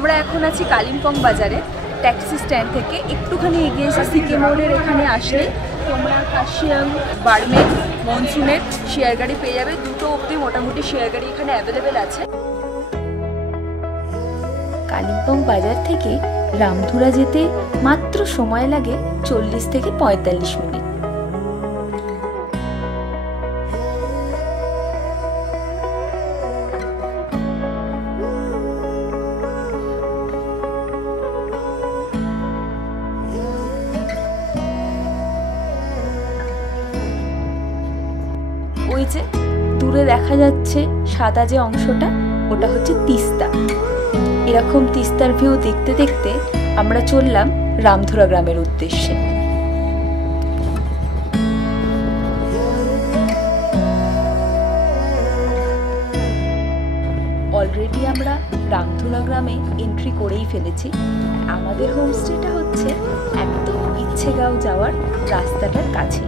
আমরা এখন আছি কালিম্পং বাজারে, ট্যাক্সি স্ট্যান্ড থেকে একটুখানি এগিয়ে এসে সিকে মোড়ের এখানে আসলে তোমরা কাশিয়াং, বারমের, মনসুনের শেয়ার গাড়ি পেয়ে যাবে। দুটো অবধি মোটামুটি শেয়ার গাড়ি এখানে অ্যাভেলেবেল আছে। কালিম্পং বাজার থেকে রামধুরা যেতে মাত্র সময় লাগে 40 থেকে 45 মিনিট। ওই যে দূরে দেখা যাচ্ছে সাদা যে অংশটা, ওটা হচ্ছে তিস্তা। এরকম তিস্তার ভিউ দেখতে দেখতে আমরা চললাম রামধুরা গ্রামের উদ্দেশ্যে। অলরেডি আমরা রামধুরা গ্রামে এন্ট্রি করেই ফেলেছি। আমাদের হোমস্টেটা হচ্ছে একদম ইচ্ছেগাঁও যাওয়ার রাস্তাটার কাছে।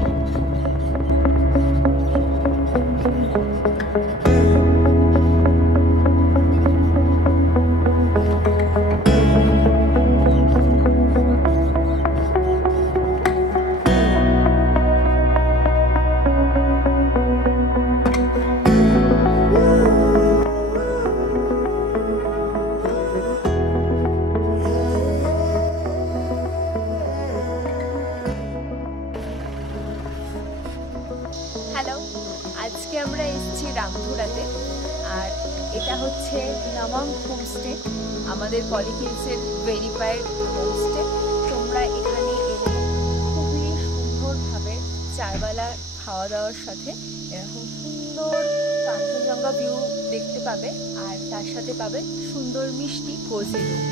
হ্যালো, আজকে আমরা এসেছি রামধুরাতে, আর এটা হচ্ছে নামাং হোমস্টে, আমাদের পলি হিলসের ভেরিফাইড হোমস্টে। তোমরা এখানে এলে খুবই সুন্দরভাবে চারবেলা খাওয়া দাওয়ার সাথে এরকম সুন্দর কাঞ্চনজঙ্ঘা ভিউ দেখতে পাবে, আর তার সাথে পাবে সুন্দর মিষ্টি কোজি রুম।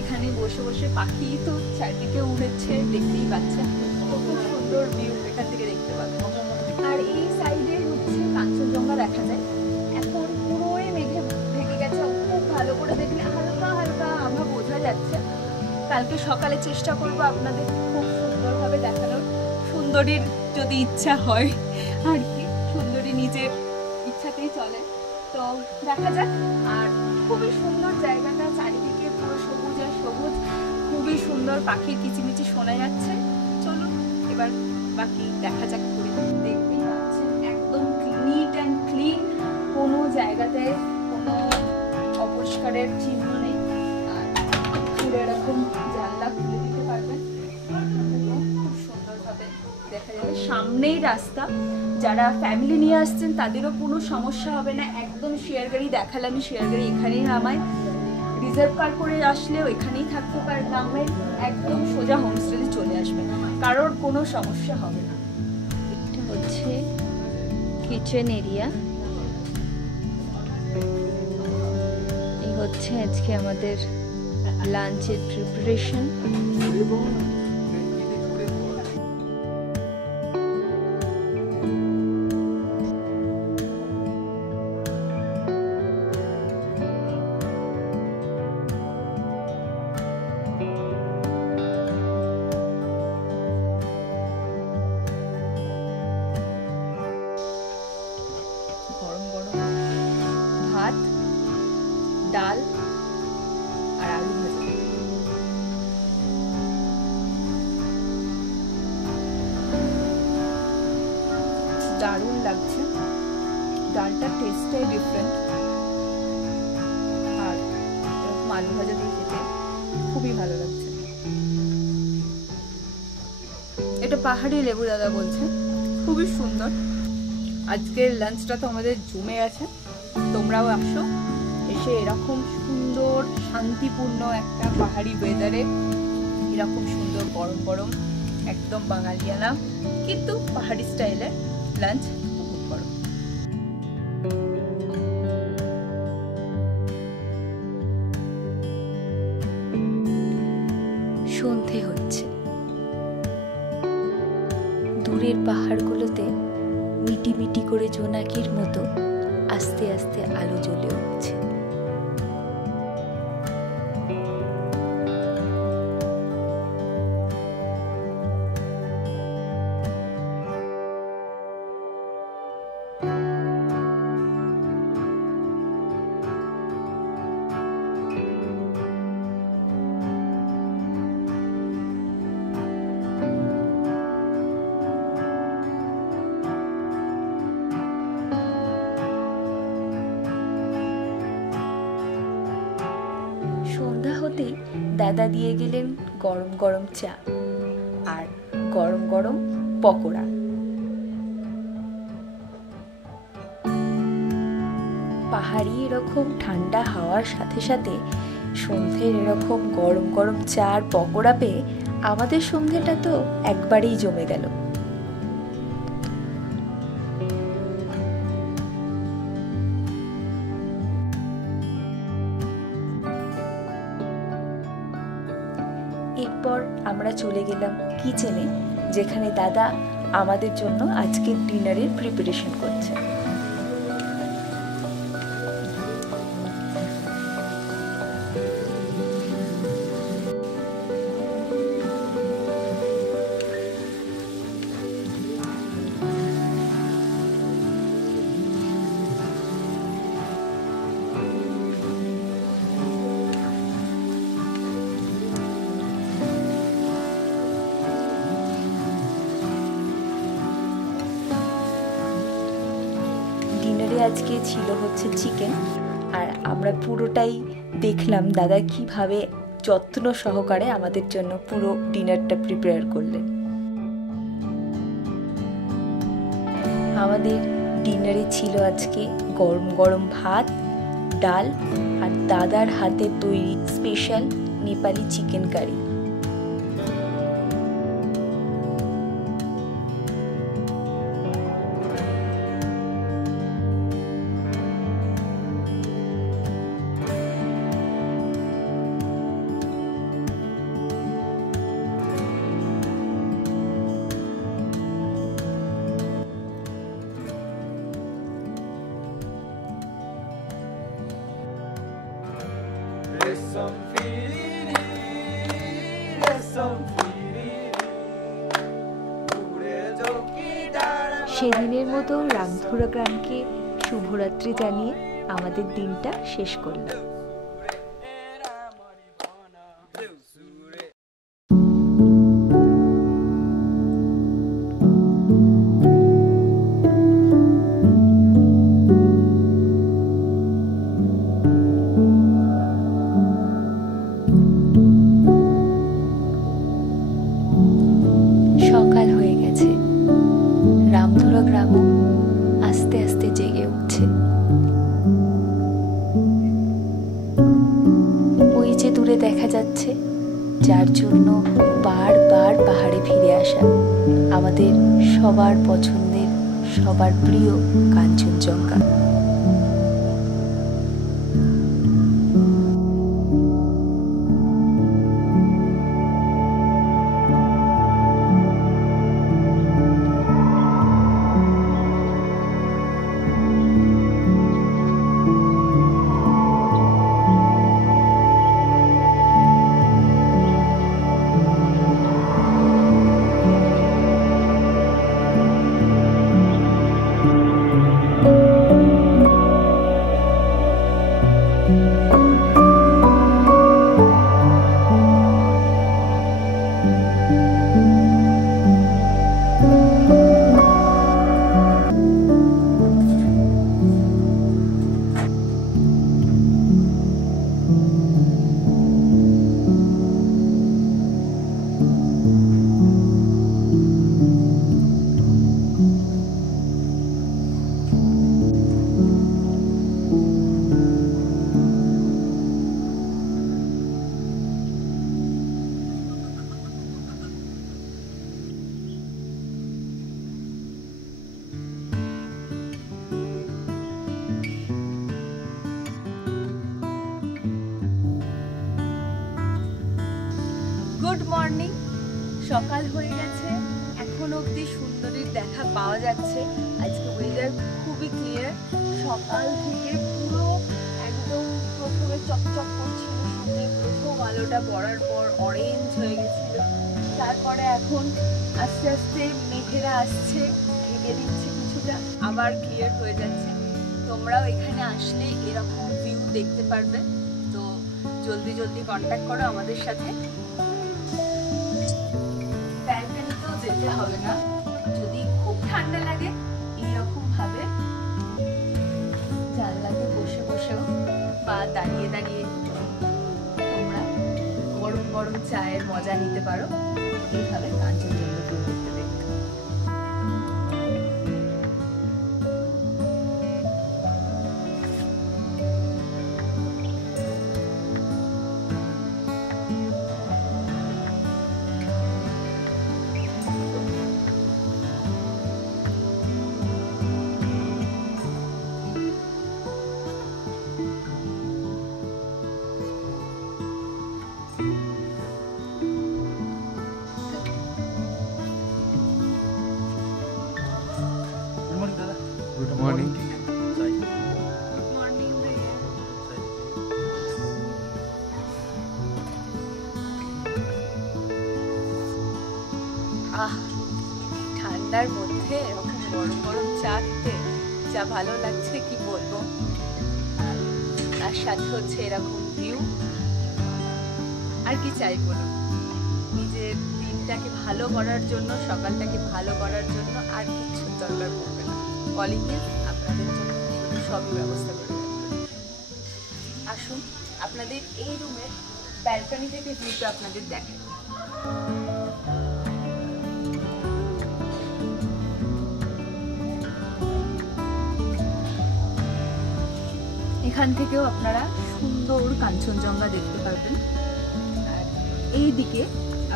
এখানে বসে বসে পাখি তো চারদিকে উড়েছে, দেখতেই পাচ্ছেন। খুব সুন্দর ভিউ এখান থেকে দেখতে পাবেন। আর এই সাইডে হচ্ছে কাঞ্চনজঙ্ঘা দেখা যায়। এখন পুরোই মেঘে ঢেকে গেছে, খুব ভালো করে দেখলে হালকা হালকা আমরা বোঝা যাচ্ছে। কালকে সকালে চেষ্টা করবো আপনাদের খুব সুন্দরভাবে দেখানোর। সুন্দরীর যদি ইচ্ছা হয় আর কি, সুন্দরী নিজের ইচ্ছাতেই চলে, তো দেখা যাক। আর খুবই সুন্দর জায়গাটা, চারিদিকে পুরো সবুজ আর সবুজ, খুবই সুন্দর পাখির কিচিমিচি শোনা যাচ্ছে। চলুন এবার বাকি দেখা যাক। করে দেখতেই পাচ্ছেন একদম নিট অ্যান্ড ক্লিন, কোনো জায়গাতে কোনো অপরিষ্কারের চিহ্ন নেই। আর পুরো এরকম জানলা খুলে দিতে পারবেন, খুব সুন্দরভাবে দেখা যাবে। সামনেই রাস্তা, যারা ফ্যামিলি নিয়ে আসছেন তাদেরও কোনো সমস্যা হবে না। একদম শেয়ার গাড়ি দেখালাম, শেয়ার গাড়ি এখানেই নামায়। রিজার্ভ কার করে আসলেও এখানেই থাকতে পারে, নামের একদম সোজা হোমস্টেতে চলে আসবে, কারোর কোনো সমস্যা হবে না। এটা হচ্ছে কিচেন এরিয়া। এই হচ্ছে আজকে আমাদের লাঞ্চের প্রিপারেশন। ভাত, ডাল আর আলু ভাজা। দারুণ লাগছে, ডালটার টেস্টটাই ডিফারেন্ট। আর এরকম আলু ভাজা দিয়ে খেতে খুবই ভালো লাগছে। এটা পাহাড়ি লেবু দাদা বলছে, খুবই সুন্দর। আজকের লাঞ্চটা তো আমাদের জমে গেছে। তোমরাও আসো, এসে এরকম সুন্দর শান্তিপূর্ণ একটা পাহাড়ি ওয়েদারে এরকম সুন্দর গরম গরম একদম বাঙালিয়ানা কিন্তু পাহাড়ি স্টাইলের লাঞ্চ উপভোগ করো। পাহাড়গুলোতে মিটি মিটি করে জোনাকির মতো আস্তে আস্তে আলো জ্বলে উঠছে। সন্ধ্যা হতেই দাদা দিয়ে গেলেন গরম গরম চা আর গরম গরম পকোড়া। পাহাড়ি এরকম ঠান্ডা হাওয়ার সাথে সাথে সন্ধ্যের এরকম গরম গরম চা আর পকোড়া পেয়ে আমাদের সন্ধ্যেটা তো একবারেই জমে গেল। এরপর আমরা চলে গেলাম কিচেনে, যেখানে দাদা আমাদের জন্য আজকের ডিনারের প্রিপারেশন করছে। ডিনারে আজকে ছিল হচ্ছে চিকেন, আর আমরা পুরোটাই দেখলাম দাদা কিভাবে যত্ন সহকারে আমাদের জন্য পুরো ডিনারটা প্রিপেয়ার করলেন। আমাদের ডিনারে ছিল আজকে গরম গরম ভাত, ডাল আর দাদার হাতে তৈরি স্পেশাল নেপালি চিকেন কারি। সেদিনের মতো রামধুরা গ্রামকে শুভরাত্রি জানিয়ে আমাদের দিনটা শেষ করলাম। সকাল হয়ে গেছে, রামধুরা গ্রামও আস্তে আস্তে জেগে উঠছে। ওই যে দূরে দেখা যাচ্ছে, যার জন্য বারবার পাহাড়ে ফিরে আসা আমাদের সবার পছন্দের, সবার প্রিয় কাঞ্চনজঙ্ঘা। Good morning. সকাল হয়ে গেছে, এখনো অবধি সুন্দরীর দেখা পাওয়া যাচ্ছে। আজকে ওয়েদার খুবই ক্লিয়ার, সকাল থেকে পুরো একদম প্রথমে চকচক করছিল সূর্যে, প্রথম আলোটা পড়ার পর অরেঞ্জ হয়ে গেছিল, তারপরে এখন আস্তে আস্তে মেঘেরা আসছে, ঢেকে দিচ্ছে কিছুটা, আবার ক্লিয়ার হয়ে যাচ্ছে। তোমরাও এখানে আসলে এরকম ভিউ দেখতে পারবে, তো জলদি জলদি কন্ট্যাক্ট করো আমাদের সাথে। ব্যালকনিতেও যেতে হবে না, যদি খুব ঠান্ডা লাগে এইরকম ভাবে জানলাতে বসে বসেও বা দাঁড়িয়ে দাঁড়িয়ে তোমরা গরম গরম চায়ের মজা নিতে পারো। এইভাবে কাঞ্চনজঙ্ঘা ভিউ দেখতে দেখতে। Good morning. মর্নিং ভাইয়া। ঠান্ডার মধ্যে এরকম গরম গরম চা খেতে যা ভালো লাগছে কি বলবো। তার সাথে হচ্ছে এরকম ভিউ, আর কি চাই বলুন। নিজের দিনটাকে ভালো করার জন্য, সকালটাকে ভালো করার জন্য আর কিছু দরকার পড়বে না। কলিং হিলস আপনাদের জন্য সবই ব্যবস্থা করে রাখবে। আসুন আপনাদের এই রুমের ব্যালকনি থেকে ভিউটা আপনাদের দেখাই। এখান থেকেও আপনারা সুন্দর কাঞ্চনজঙ্ঘা দেখতে পারবেন, আর এই দিকে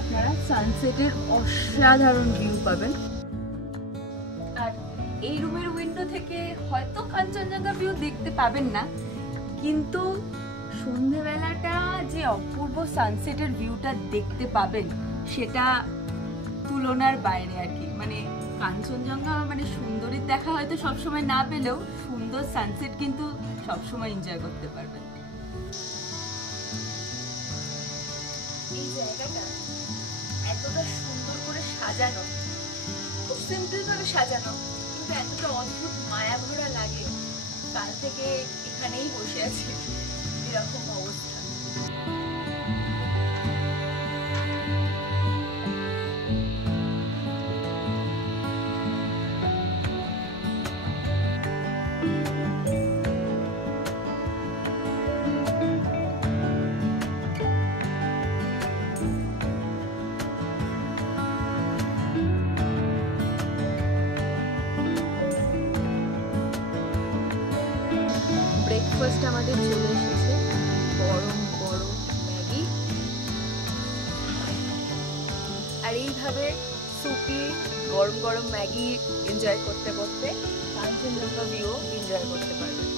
আপনারা সানসেটের অসাধারণ ভিউ পাবেন। আর এই রুমের উইন্ডো থেকে হয়তো কাঞ্চনজঙ্ঘা ভিউ দেখতে পাবেন না, কিন্তু সন্ধ্যেবেলাটা যে অপূর্ব সানসেটের ভিউটা দেখতে পাবেন সেটা তুলনার বাইরে আর কি। মানে কাঞ্চনজঙ্ঘা মানে সুন্দরীর দেখা হয়তো সবসময় না পেলেও সুন্দর সানসেট কিন্তু সবসময় এনজয় করতে পারবেন। এই জায়গাটা এতটা সুন্দর করে সাজানো, খুব সিম্পল ভাবে সাজানো, কিন্তু এতটা অদ্ভুত মায়া ভরা লাগে। কাল থেকে এখানেই বসে আছি, এরকম অবস্থা। ব্রেকফাস্ট আমাদের চলে এসেছে, গরম গরম ম্যাগি, আর এইভাবে সুপি গরম গরম ম্যাগি এনজয় করতে করতে কাঞ্চনজঙ্ঘা ভিউ এনজয় করতে পারবেন।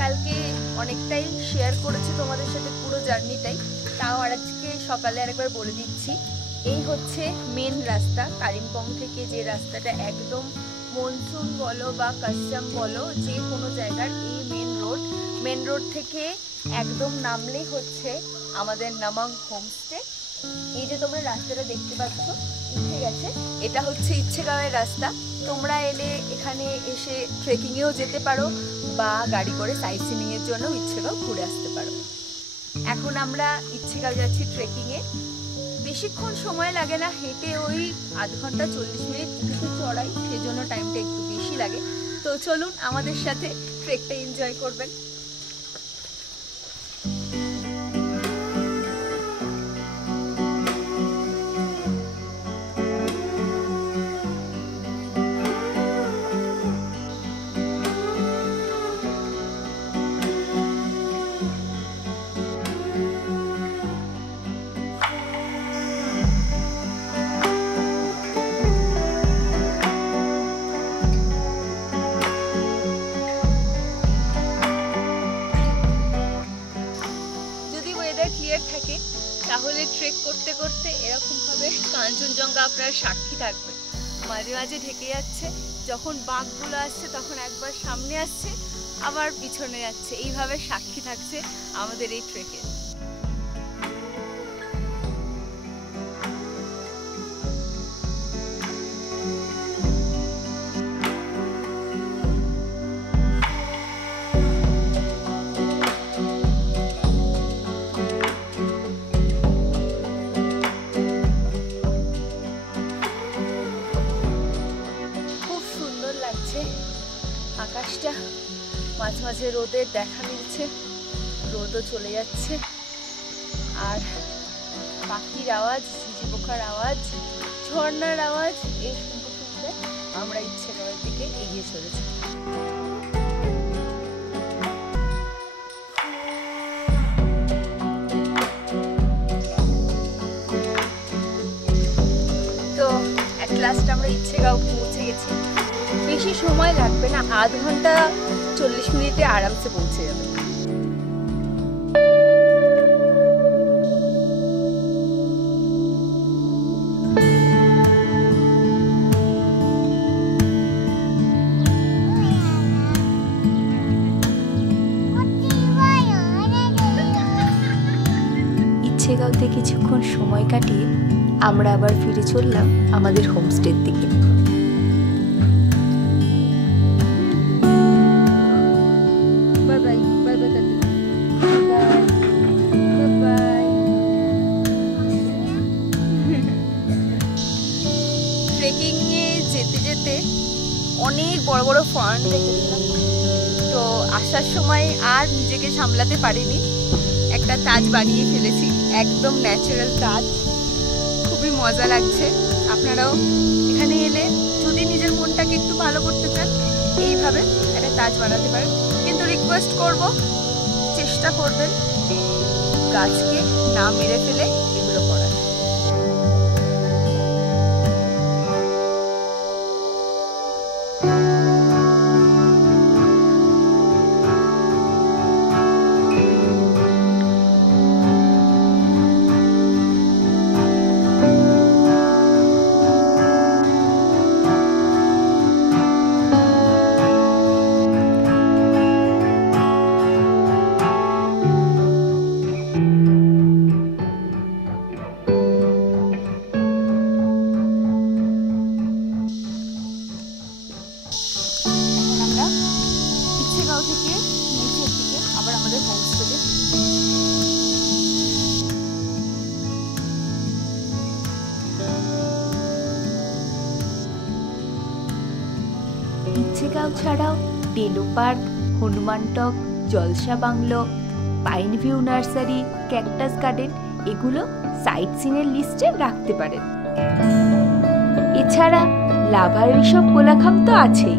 কালকে অনেকটাই শেয়ার করেছি তোমাদের সাথে পুরো জার্নিটাই, তাও আর আজকে সকালে আরেকবার বলে দিচ্ছি। এই হচ্ছে মেন রাস্তা, কালিম্পং থেকে যে রাস্তাটা একদম মনসুন বলো বা কাশ্যাম বলো যে কোনো জায়গার এই মেন রোড থেকে একদম নামলেই হচ্ছে আমাদের নামাং হোমস্টে। এই যে তোমরা রাস্তাটা দেখতে পাচ্ছ উঠে গেছে, এটা হচ্ছে ইচ্ছেগাঁওয়ের রাস্তা। তোমরা এলে এখানে এসে ট্রেকিংয়েও যেতে পারো বা গাড়ি করে সাইট সিনিংয়ের জন্য ইচ্ছেগাঁও ঘুরে আসতে পারো। এখন আমরা ইচ্ছেগাঁও যাচ্ছি ট্রেকিংয়ে, বেশিক্ষণ সময় লাগে না, হেঁটে ওই আধ ঘন্টা 40 মিনিট, কিছু চড়াই সেজন্য টাইমটা একটু বেশি লাগে। তো চলুন আমাদের সাথে ট্রেকটা এনজয় করবেন। ওয়েদার ক্লিয়ার থাকে তাহলে ট্রেক করতে করতে এরকমভাবে কাঞ্চনজঙ্ঘা আপনার সাক্ষী থাকবে। মাঝে মাঝে ঢেকে যাচ্ছে, যখন বাঁকগুলো আসছে তখন একবার সামনে আসছে আবার পিছনে যাচ্ছে, এইভাবে সাক্ষী থাকছে আমাদের এই ট্রেকে। আকাশটা মাঝে মাঝে রোদের দেখা মিলছে, রোদও চলে যাচ্ছে, আর পাখির আওয়াজ, ঝিঝি পোকার আওয়াজ, ঝর্ণার আওয়াজ এই শুনতে শুনতে আমরা ইচ্ছেগড়ের দিকে এগিয়ে চলেছি। তো অ্যাট লাস্ট আমরা ইচ্ছেগাঁও পৌঁছে গেছি। বেশি সময় লাগবে না, আধ ঘন্টা 40 মিনিটে আরামসে পৌঁছে যাবে। ইচ্ছেগাঁওতে কিছুক্ষণ সময় কাটিয়ে আমরা আবার ফিরে চললাম আমাদের হোমস্টের দিকে। ট্রেকিংয়ে যেতে যেতে অনেক বড় বড় ফার্ন দেখেছিলাম, তো আসার সময় আর নিজেকে সামলাতে পারিনি, একটা তাজ বানিয়ে ফেলেছি, একদম ন্যাচারাল তাজ। খুবই মজা লাগছে। আপনারাও এখানে এলে যদি নিজের মনটাকে একটু ভালো করতে চান এইভাবে একটা তাজ বানাতে পারেন, কিন্তু রিকোয়েস্ট করব চেষ্টা করবেন গাছকে না মেরে ফেলে এগুলো করার। থেকে নিচের দিকে আবার আমাদের হোমস্টেতে ইচ্ছেগাঁও ছাড়াও Delo park, Hanuman Tok, Jalsa bungalow, pine view nursery, cactus garden এগুলো সাইট সিনের লিস্টে রাখতে পারেন। এছাড়া লাভার ঋষভ কোলাখাম তো আছেই।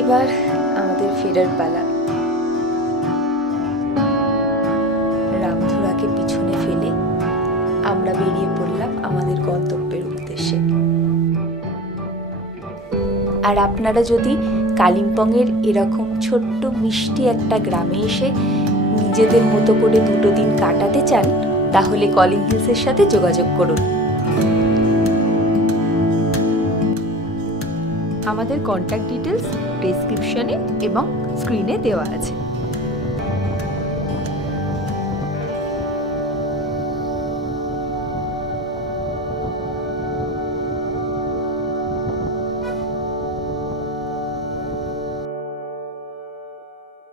এবার আমাদের ফেরার পালা। রামধুরাকে পিছনে ফেলে আমরা বেরিয়ে পড়লাম আমাদের গন্তব্যের উদ্দেশ্যে। আর আপনারা যদি কালিম্পংয়ের এরকম ছোট্ট মিষ্টি একটা গ্রামে এসে নিজেদের মতো করে 2 দিন কাটাতে চান তাহলে কলিং হিলসের সাথে যোগাযোগ করুন। আমাদের কন্ট্যাক্ট ডিটেলস ডেসক্রিপশনে এবং স্ক্রিনে দেওয়া আছে।